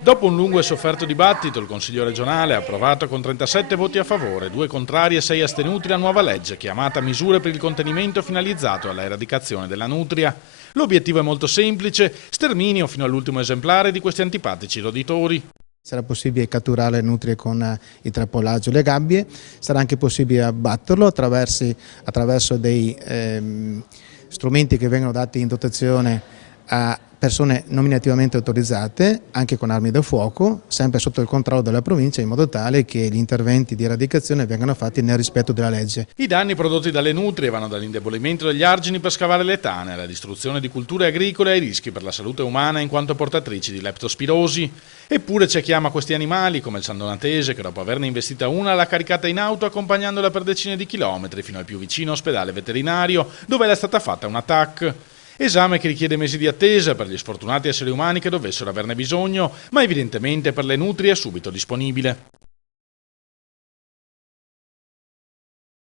Dopo un lungo e sofferto dibattito, il Consiglio regionale ha approvato con 37 voti a favore, 2 contrari e 6 astenuti la nuova legge chiamata Misure per il contenimento finalizzato alla eradicazione della nutria. L'obiettivo è molto semplice: sterminio fino all'ultimo esemplare di questi antipatici roditori. Sarà possibile catturare le nutrie con il trappollaggio e le gabbie, sarà anche possibile abbatterlo attraverso dei strumenti che vengono dati in dotazione a persone nominativamente autorizzate, anche con armi da fuoco, sempre sotto il controllo della provincia, in modo tale che gli interventi di eradicazione vengano fatti nel rispetto della legge. I danni prodotti dalle nutrie vanno dall'indebolimento degli argini per scavare le tane, alla distruzione di culture agricole e ai rischi per la salute umana in quanto portatrici di leptospirosi. Eppure c'è chi ama questi animali, come il sandonatese, che dopo averne investita una l'ha caricata in auto accompagnandola per decine di chilometri fino al più vicino ospedale veterinario, dove le è stata fatta una TAC. Esame che richiede mesi di attesa per gli sfortunati esseri umani che dovessero averne bisogno, ma evidentemente per le nutrie è subito disponibile.